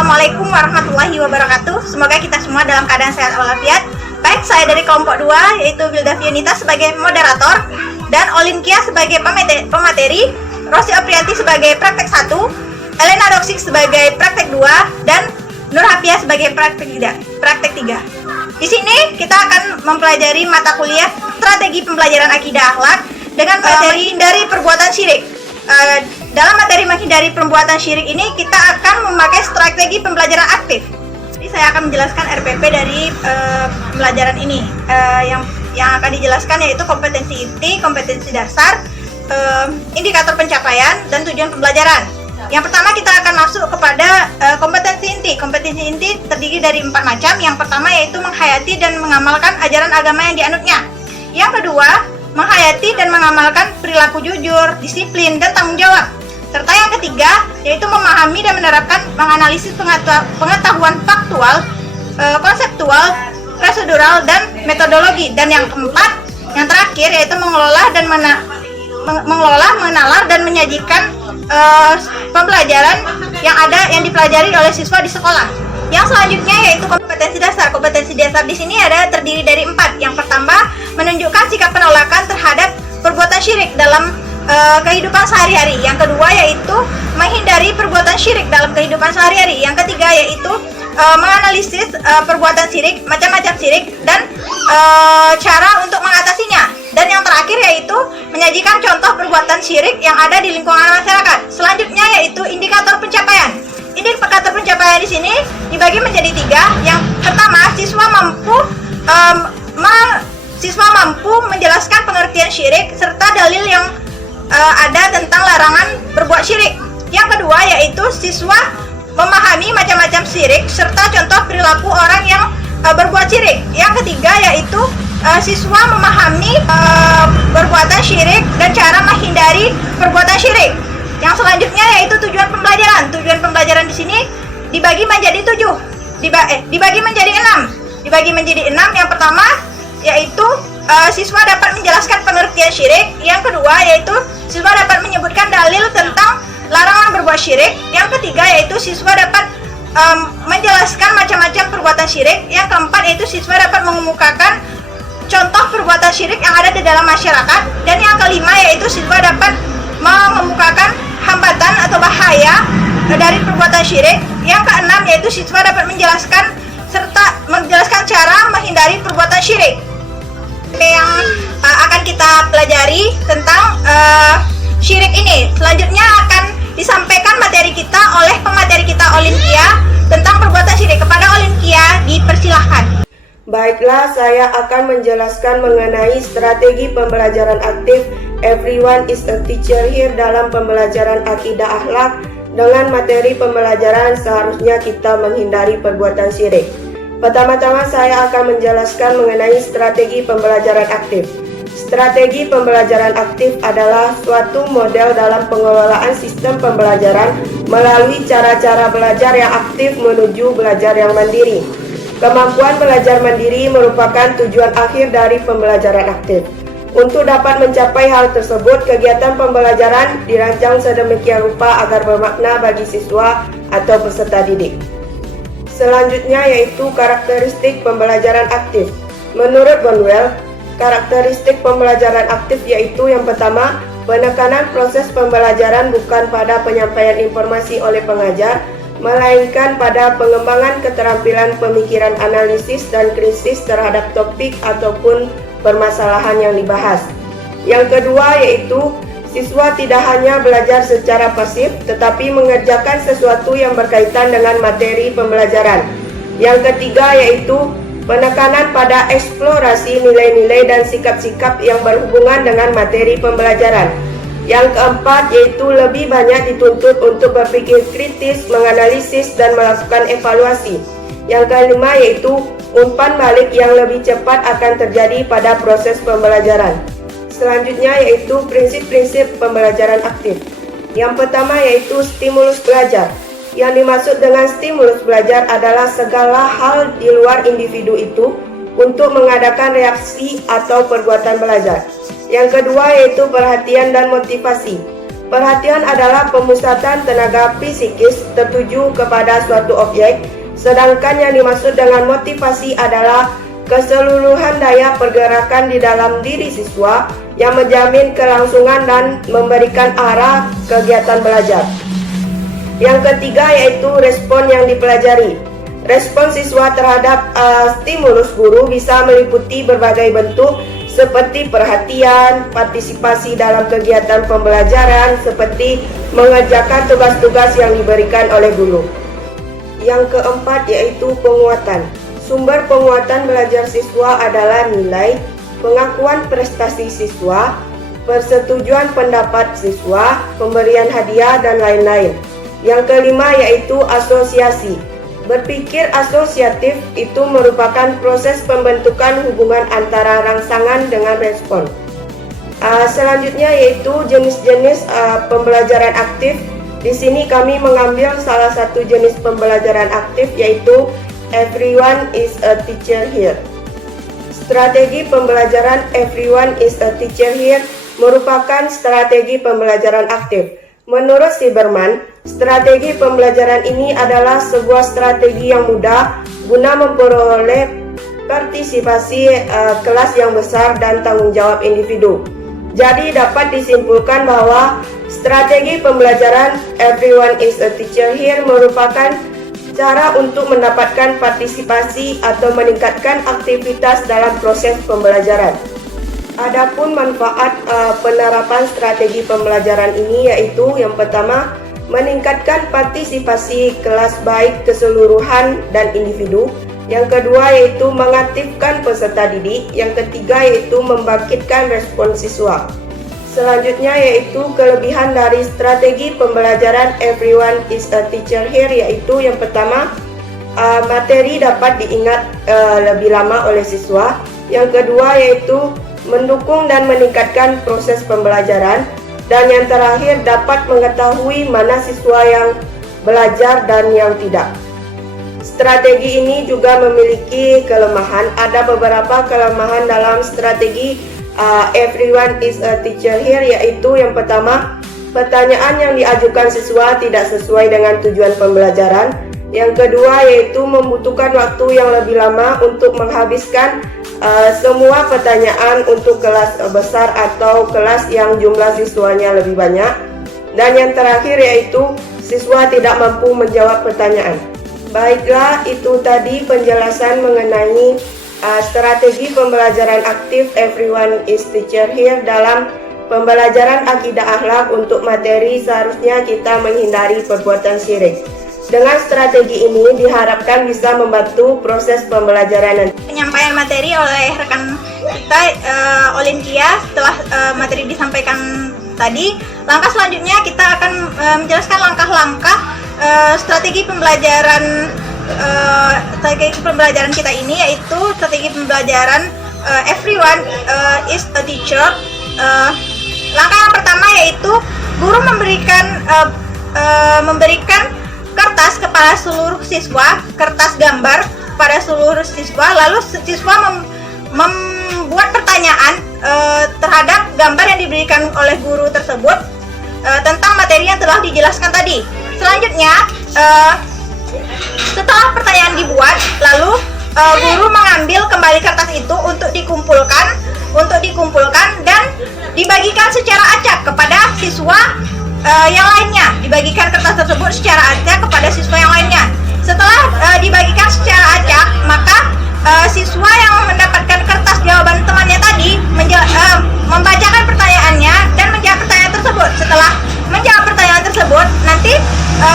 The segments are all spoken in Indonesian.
Assalamualaikum warahmatullahi wabarakatuh. Semoga kita semua dalam keadaan sehat walafiat. Baik, saya dari kelompok 2 yaitu Wilda Fianita sebagai moderator dan Olinkia sebagai pemateri, Rosi Aprianti sebagai praktek 1, Elena Doksik sebagai praktek 2 dan Nur Hapia sebagai praktek 3. Di sini kita akan mempelajari mata kuliah strategi pembelajaran akidah akhlak dengan materi dari perbuatan syirik. Dalam materi menghindari perbuatan syirik ini kita akan memakai strategi pembelajaran aktif. Jadi saya akan menjelaskan RPP dari pembelajaran ini. Yang akan dijelaskan yaitu kompetensi inti, kompetensi dasar, indikator pencapaian, dan tujuan pembelajaran. Yang pertama kita akan masuk kepada kompetensi inti. Kompetensi inti terdiri dari 4 macam. Yang pertama yaitu menghayati dan mengamalkan ajaran agama yang dianutnya. Yang kedua, menghayati dan mengamalkan perilaku jujur, disiplin, dan tanggung jawab. Serta yang ketiga, yaitu memahami dan menerapkan menganalisis pengetahuan faktual, konseptual, prosedural, dan metodologi. Dan yang keempat, yang terakhir, yaitu mengelola, menalar, dan menyajikan pembelajaran yang dipelajari oleh siswa di sekolah. Yang selanjutnya yaitu kompetensi dasar. Kompetensi dasar di sini terdiri dari 4. Yang pertama, menunjukkan sikap penolakan terhadap perbuatan syirik dalam kehidupan sehari-hari. Yang kedua yaitu menghindari perbuatan syirik dalam kehidupan sehari-hari. Yang ketiga yaitu menganalisis perbuatan syirik, macam-macam syirik, dan cara untuk mengatasinya. Dan yang terakhir yaitu menyajikan contoh perbuatan syirik yang ada di lingkungan masyarakat. Selanjutnya yaitu indikator pencapaian. Indikator pencapaian di sini dibagi menjadi 3. Yang pertama, siswa mampu menjelaskan pengertian syirik serta dalil yang ada tentang larangan berbuat syirik. Yang kedua yaitu siswa memahami macam-macam syirik serta contoh perilaku orang yang berbuat syirik. Yang ketiga yaitu siswa memahami perbuatan syirik dan cara menghindari perbuatan syirik. Yang selanjutnya yaitu tujuan pembelajaran. Tujuan pembelajaran di sini dibagi menjadi 6. Dibagi menjadi 6. Yang pertama yaitu siswa dapat menjelaskan pengertian syirik. Yang kedua yaitu siswa dapat menyebutkan dalil tentang larangan berbuat syirik. Yang ketiga yaitu siswa dapat menjelaskan macam-macam perbuatan syirik. Yang keempat yaitu siswa dapat mengemukakan contoh perbuatan syirik yang ada di dalam masyarakat. Dan yang kelima yaitu siswa dapat mengemukakan hambatan atau bahaya dari perbuatan syirik. Yang keenam yaitu siswa dapat menjelaskan cara menghindari perbuatan syirik. Yang akan kita pelajari tentang syirik ini. Selanjutnya akan disampaikan materi kita oleh pemateri kita Olinkia tentang perbuatan syirik. Kepada Olinkia dipersilahkan. Baiklah, saya akan menjelaskan mengenai strategi pembelajaran aktif Everyone is a teacher here dalam pembelajaran akidah akhlak. Dengan materi pembelajaran seharusnya kita menghindari perbuatan syirik. Pertama-tama saya akan menjelaskan mengenai strategi pembelajaran aktif. Strategi pembelajaran aktif adalah suatu model dalam pengelolaan sistem pembelajaran melalui cara-cara belajar yang aktif menuju belajar yang mandiri. Kemampuan belajar mandiri merupakan tujuan akhir dari pembelajaran aktif. Untuk dapat mencapai hal tersebut, kegiatan pembelajaran dirancang sedemikian rupa agar bermakna bagi siswa atau peserta didik. Selanjutnya yaitu karakteristik pembelajaran aktif. Menurut Bonwell, karakteristik pembelajaran aktif yaitu yang pertama, penekanan proses pembelajaran bukan pada penyampaian informasi oleh pengajar, melainkan pada pengembangan keterampilan pemikiran analisis dan kritis terhadap topik ataupun permasalahan yang dibahas. Yang kedua yaitu siswa tidak hanya belajar secara pasif, tetapi mengerjakan sesuatu yang berkaitan dengan materi pembelajaran. Yang ketiga yaitu penekanan pada eksplorasi nilai-nilai dan sikap-sikap yang berhubungan dengan materi pembelajaran. Yang keempat yaitu lebih banyak dituntut untuk berpikir kritis, menganalisis, dan melakukan evaluasi. Yang kelima yaitu umpan balik yang lebih cepat akan terjadi pada proses pembelajaran. Selanjutnya yaitu prinsip-prinsip pembelajaran aktif. Yang pertama yaitu stimulus belajar. Yang dimaksud dengan stimulus belajar adalah segala hal di luar individu itu untuk mengadakan reaksi atau perbuatan belajar. Yang kedua yaitu perhatian dan motivasi. Perhatian adalah pemusatan tenaga psikis tertuju kepada suatu objek, sedangkan yang dimaksud dengan motivasi adalah keseluruhan daya pergerakan di dalam diri siswa yang menjamin kelangsungan dan memberikan arah kegiatan belajar. Yang ketiga yaitu respon yang dipelajari. Respon siswa terhadap stimulus guru bisa meliputi berbagai bentuk seperti perhatian, partisipasi dalam kegiatan pembelajaran, seperti mengerjakan tugas-tugas yang diberikan oleh guru. Yang keempat yaitu penguatan. Sumber penguatan belajar siswa adalah nilai, pengakuan prestasi siswa, persetujuan pendapat siswa, pemberian hadiah, dan lain-lain. Yang kelima yaitu asosiasi. Berpikir asosiatif itu merupakan proses pembentukan hubungan antara rangsangan dengan respon. Selanjutnya yaitu jenis-jenis pembelajaran aktif. Di sini kami mengambil salah satu jenis pembelajaran aktif yaitu Everyone is a teacher here. Strategi pembelajaran Everyone is a teacher here merupakan strategi pembelajaran aktif. Menurut Silberman, strategi pembelajaran ini adalah sebuah strategi yang mudah guna memperoleh partisipasi kelas yang besar dan tanggung jawab individu. Jadi dapat disimpulkan bahwa strategi pembelajaran Everyone is a teacher here merupakan cara untuk mendapatkan partisipasi atau meningkatkan aktivitas dalam proses pembelajaran. Adapun manfaat penerapan strategi pembelajaran ini yaitu yang pertama, meningkatkan partisipasi kelas baik keseluruhan dan individu. Yang kedua yaitu mengaktifkan peserta didik. Yang ketiga yaitu membangkitkan respon siswa. Selanjutnya yaitu kelebihan dari strategi pembelajaran Everyone is a teacher here yaitu yang pertama, materi dapat diingat lebih lama oleh siswa. Yang kedua yaitu mendukung dan meningkatkan proses pembelajaran. Dan yang terakhir dapat mengetahui mana siswa yang belajar dan yang tidak. Strategi ini juga memiliki kelemahan. Ada beberapa kelemahan dalam strategi Everyone is a teacher here yaitu yang pertama, pertanyaan yang diajukan siswa tidak sesuai dengan tujuan pembelajaran. Yang kedua yaitu membutuhkan waktu yang lebih lama untuk menghabiskan semua pertanyaan untuk kelas besar atau kelas yang jumlah siswanya lebih banyak. Dan yang terakhir yaitu siswa tidak mampu menjawab pertanyaan. Baiklah, itu tadi penjelasan mengenai strategi pembelajaran aktif Everyone is teacher here dalam pembelajaran akidah akhlak. Untuk materi seharusnya kita menghindari perbuatan syirik. Dengan strategi ini diharapkan bisa membantu proses pembelajaran. Penyampaian materi oleh rekan kita Olinkia. Setelah materi disampaikan tadi, langkah selanjutnya kita akan menjelaskan langkah-langkah strategi pembelajaran kita ini, yaitu strategi pembelajaran Everyone is a teacher. Langkah yang pertama yaitu guru memberikan kertas kepada seluruh siswa, kertas gambar pada seluruh siswa, lalu siswa membuat pertanyaan terhadap gambar yang diberikan oleh guru tersebut tentang materi yang telah dijelaskan tadi. Selanjutnya, setelah pertanyaan dibuat, lalu guru mengambil kembali kertas itu untuk dikumpulkan dan dibagikan secara acak kepada siswa yang lainnya. Dibagikan kertas tersebut secara acak kepada siswa yang lainnya. Setelah dibagikan secara acak, maka siswa yang mendapatkan kertas jawaban temannya tadi membacakan pertanyaannya dan menjawab pertanyaan tersebut. Setelah menjawab pertanyaan tersebut, nanti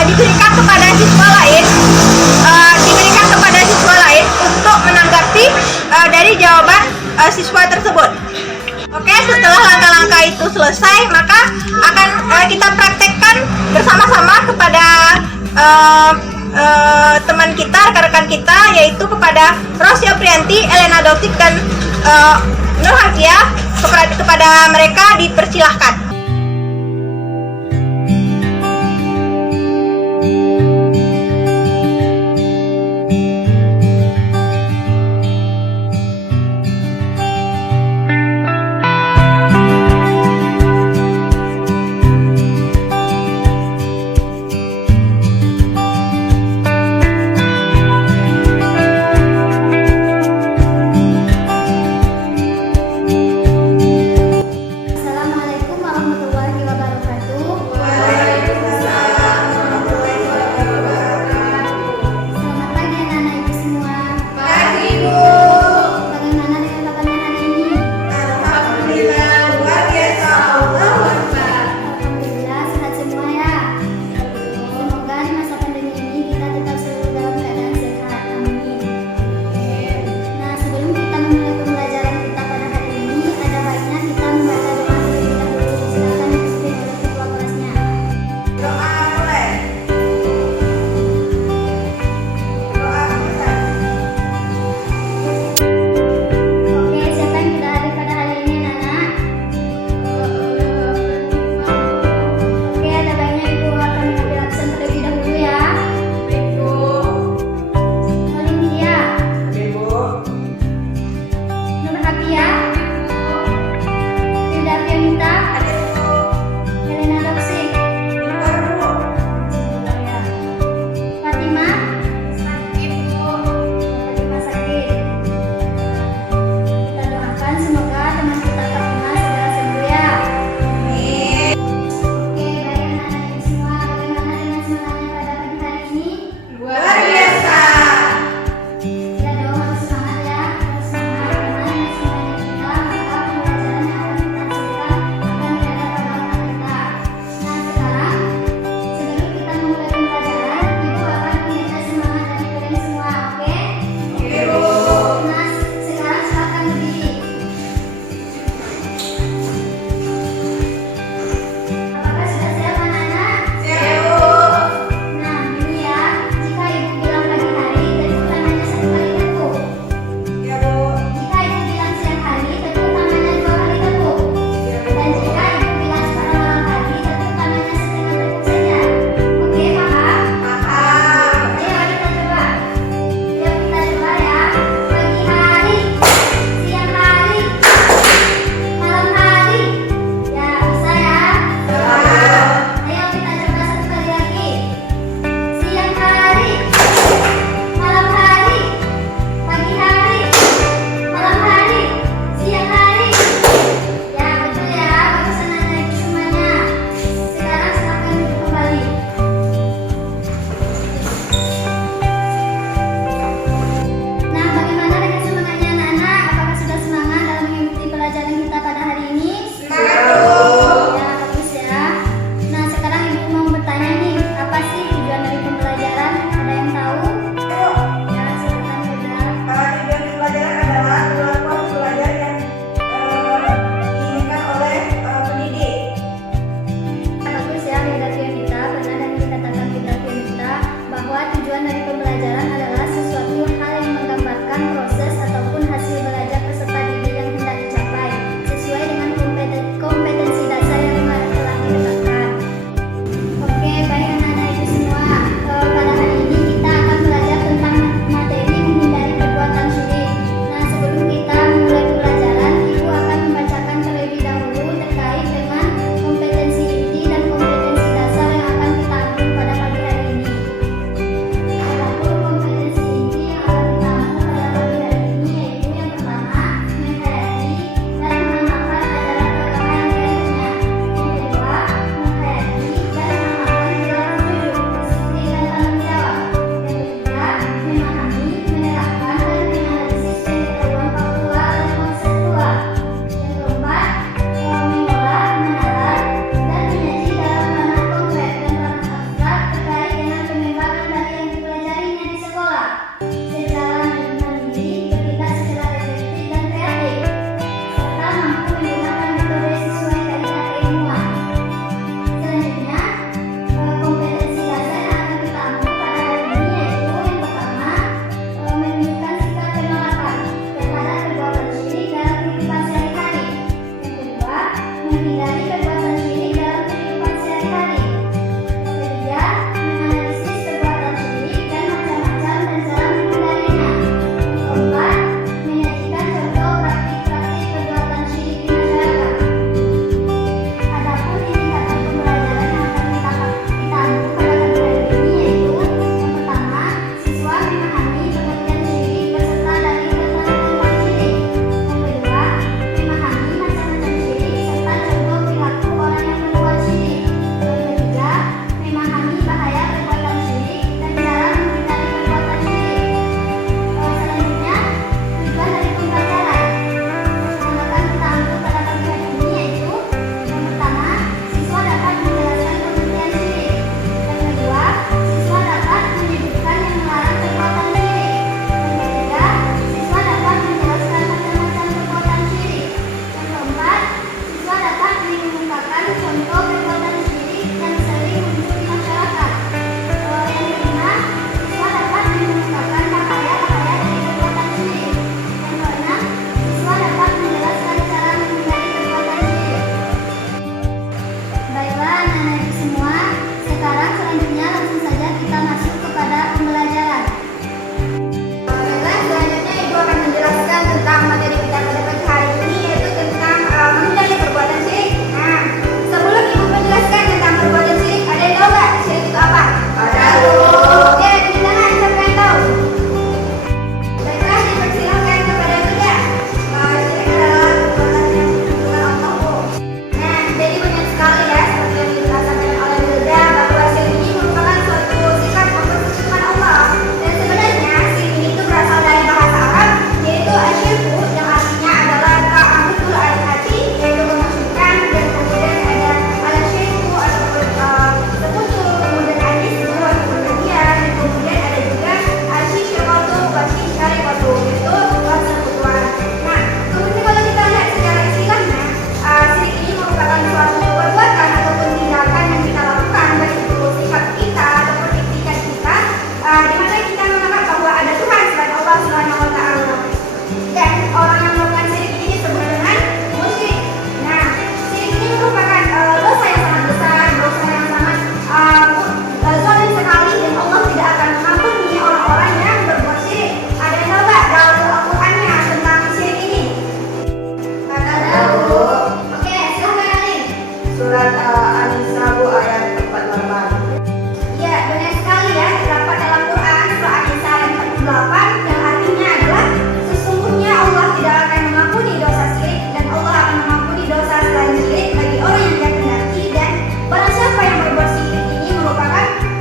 diberikan kepada siswa lain untuk menanggapi dari jawaban siswa tersebut. Oke, setelah langkah-langkah itu selesai, maka akan kita praktekkan bersama-sama kepada teman kita, rekan-rekan kita, yaitu kepada Rosi Aprianti, Elena Dotik, dan Nur Hakia. Kepada mereka dipersilahkan.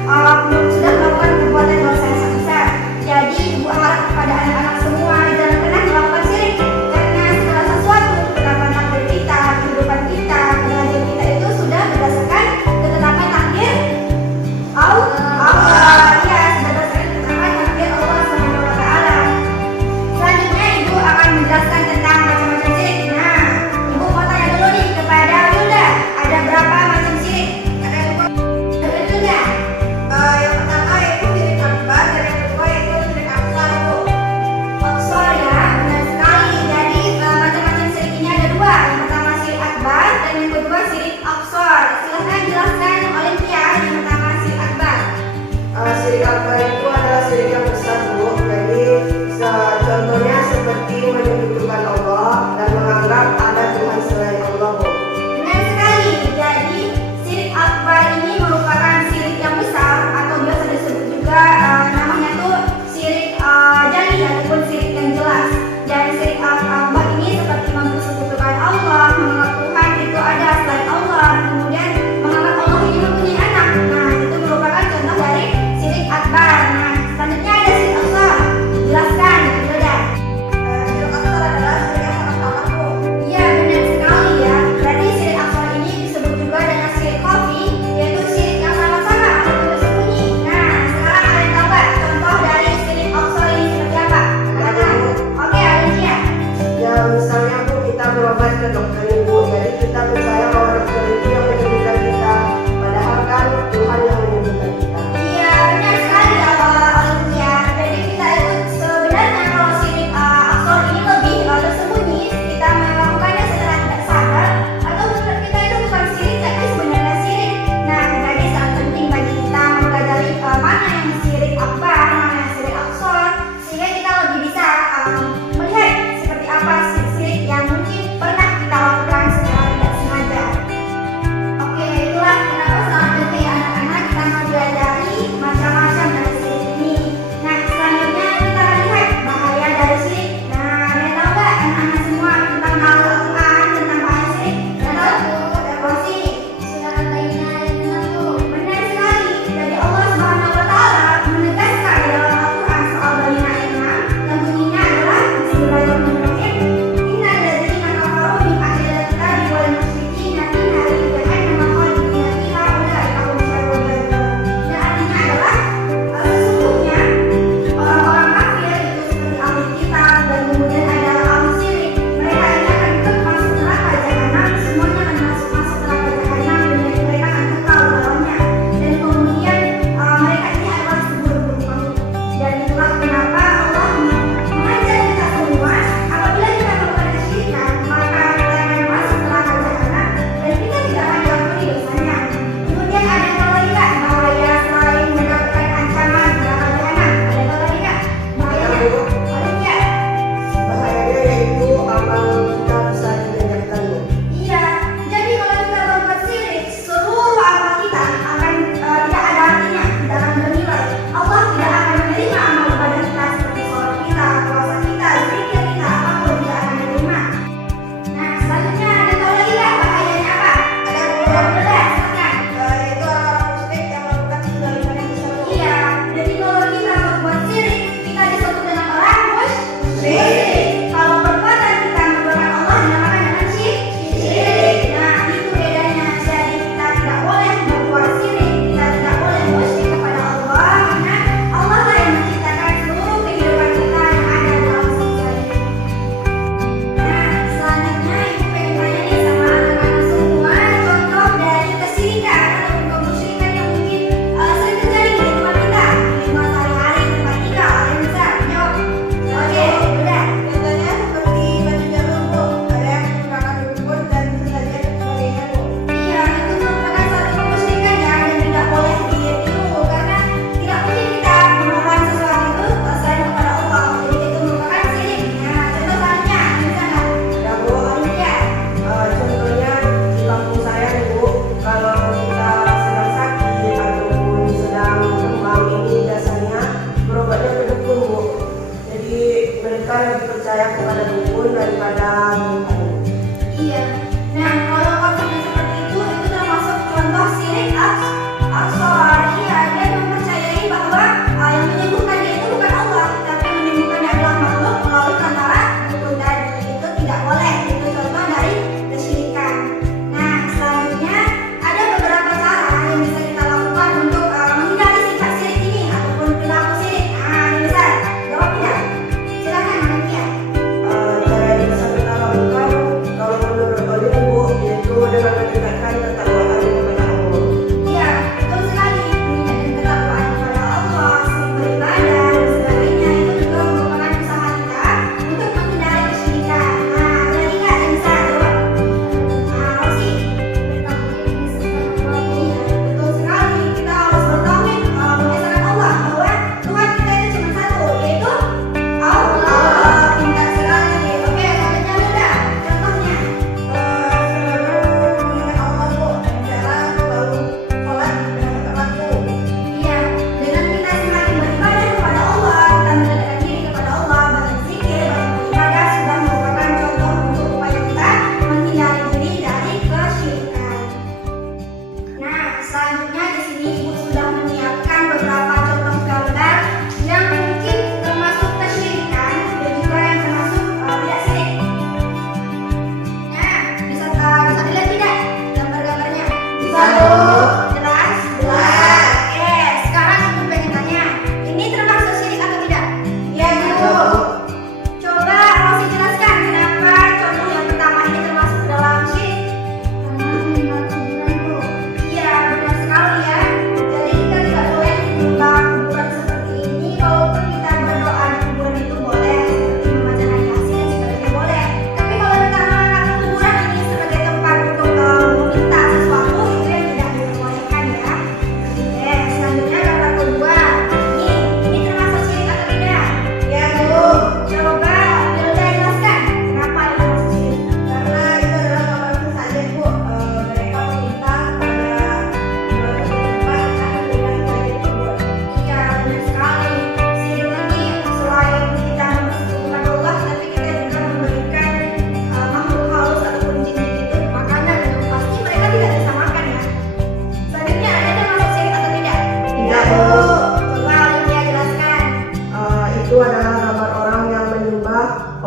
sudah melakukan perbuatan dosa yang sangat besar. Jadi ibu harap kepada anak-anak semua jangan pernah melakukan syirik, karena segala sesuatu, ketetapan takdir kita, kehidupan kita, kebahagiaan kita itu sudah berdasarkan ketetapan takdir Allah. Ya, sudah berdasarkan ketetapan takdir Allah Subhanahu wa taala. Selanjutnya ibu akan menjelaskan tentang macam-macam syirik. Nah, ibu mau tanya dulu nih kepada Wilda, ada berapa macam syirik? Ada betul nggak? Yang pertama yaitu syirik akbar dan yang kedua yaitu syirik asghar, Bu. Akbar ya, benar sekali. Jadi macam-macam syirik ini ada dua. Yang pertama syirik akbar dan yang kedua syirik akbar. Silahkan jelaskan Olympia. Yang pertama syirik akbar. Syirik akbar itu adalah syirik yang besar, Bu. Jadi contohnya seperti menyekutukan Allah dan menganggap ada Tuhan selain Allah, Bu. Benar sekali. Jadi syirik akbar ini merupakan syirik yang besar atau biasa disebut juga namanya tuh syirik jali ataupun syirik yang jelas. Dan syirik akbar ini seperti mempersekutukan Allah, menganggap Tuhan itu ada selain Allah, kemudian menganggap Allah ini mempunyai anak. Nah, itu merupakan contoh dari syirik akbar. Nah, selanjutnya ada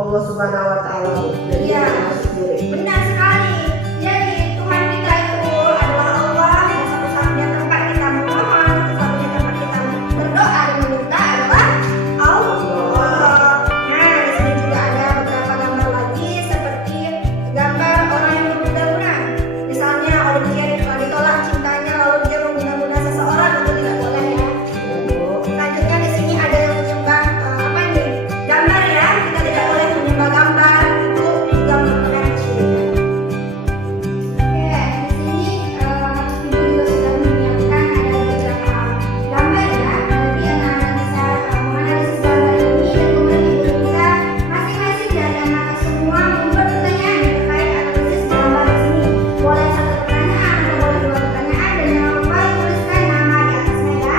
Allah Subhanahu wa taala. Iya, benar sekali. Jadi Tuhan kita itu adalah Allah, yang satu-satunya tempat kita memohon, satu-satunya tempat kita berdoa dan meminta adalah Allah. Nah, di sini juga ada beberapa gambar lagi seperti gambar orang yang berguna-guna. Misalnya Olimpian ditolak cintanya lalu dia mengguna-guna seseorang, itu tidak boleh ya. Selanjutnya di sini ada yang menyembah apa nih? Gambar ya. Kita tidak boleh menyembah gambar. Itu juga merupakan syirik. Oke, di sini ibu juga sudah menyiapkan ada beberapa gambar ya. Nanti anak-anak bisa menganalisis gambar ini dan kemudian ibu bisa masing-masing dari anak semua membuat pertanyaan terkait analisis gambar di sini. Boleh satu pertanyaan atau boleh dua pertanyaan dan jangan lupa tuliskan nama di atasnya ya.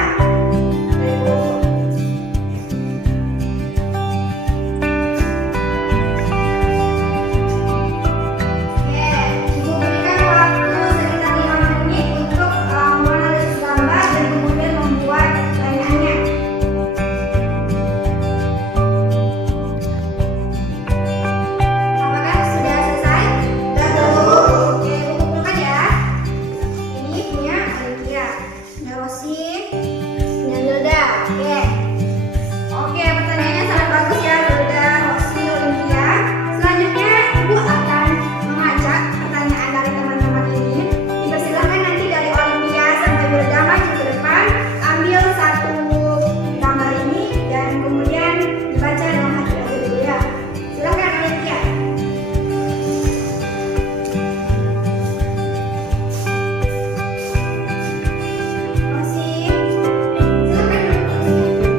Oke, ibu berikan waktu sekitar 5 menit untuk menganalisis gambar dan kemudian membuat pertanyaannya. Apakah sudah selesai? Sudah belum? Oke, ibu kumpulkan ya. Ini punya Olimpian, punya Rosi, punya Wilda. Oke, pertanyaannya sangat bagus ya, Wilda, Rosi, Olimpian. Selanjutnya ibu akan mengajak pertanyaan dari teman-teman ini. Dipersilahkan nanti dari Olimpian sampai Wilda maju ke depan, ambil satu gambar ini dan kemudian dibaca dengan hati aja dulu ya. Silakan Olimpian. Rosi, silakan duduk.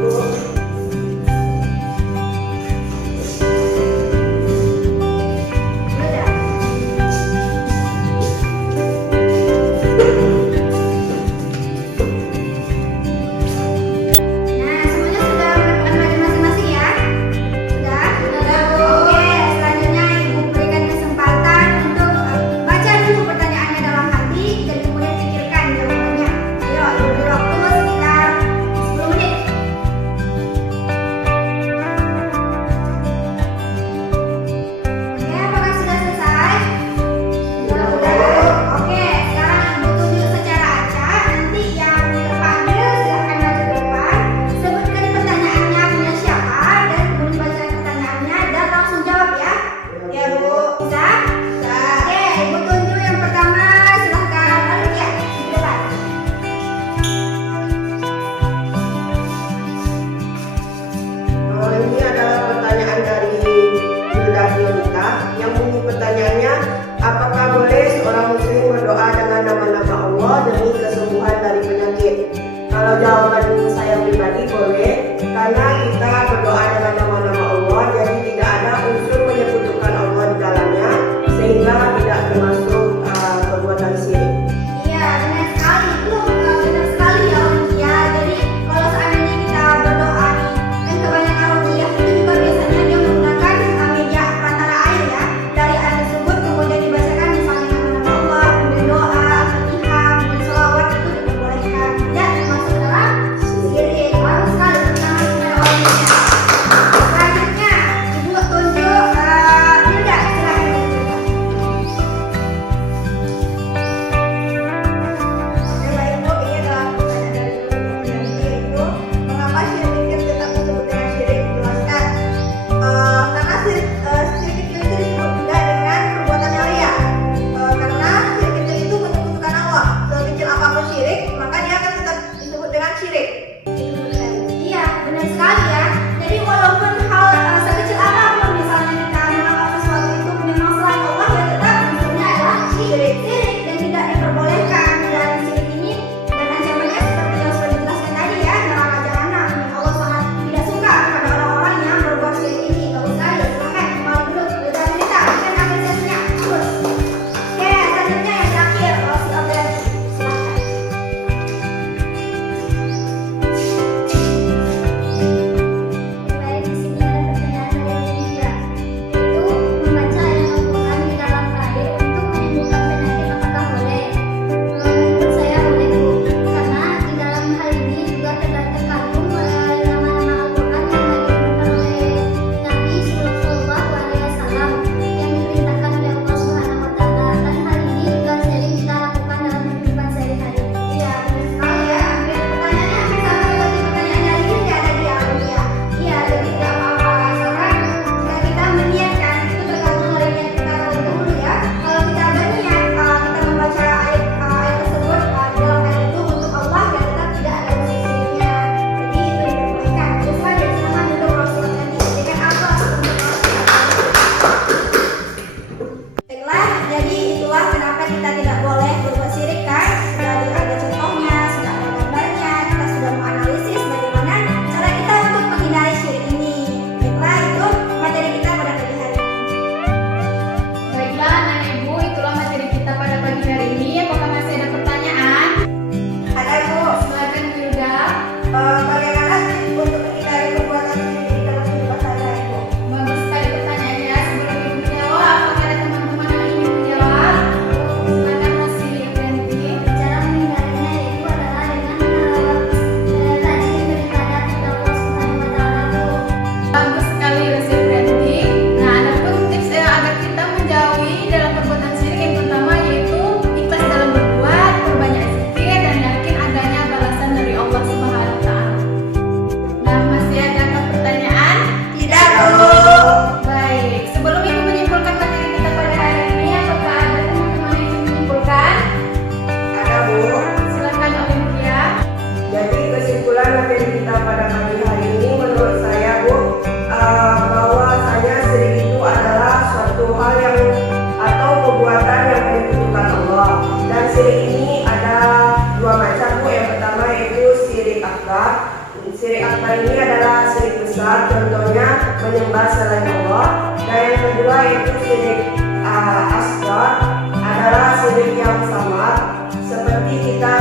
pada pagi hari ini, menurut saya Bu, bahwasanya syirik itu adalah suatu hal yang atau perbuatan yang menyekutukan Allah. Dan syirik ini ada dua macam Bu. Yang pertama yaitu syirik akbar. Syirik akbar ini adalah syirik besar, contohnya menyembah selain Allah. Dan yang kedua yaitu syirik asghar, adalah syirik yang samar, seperti kita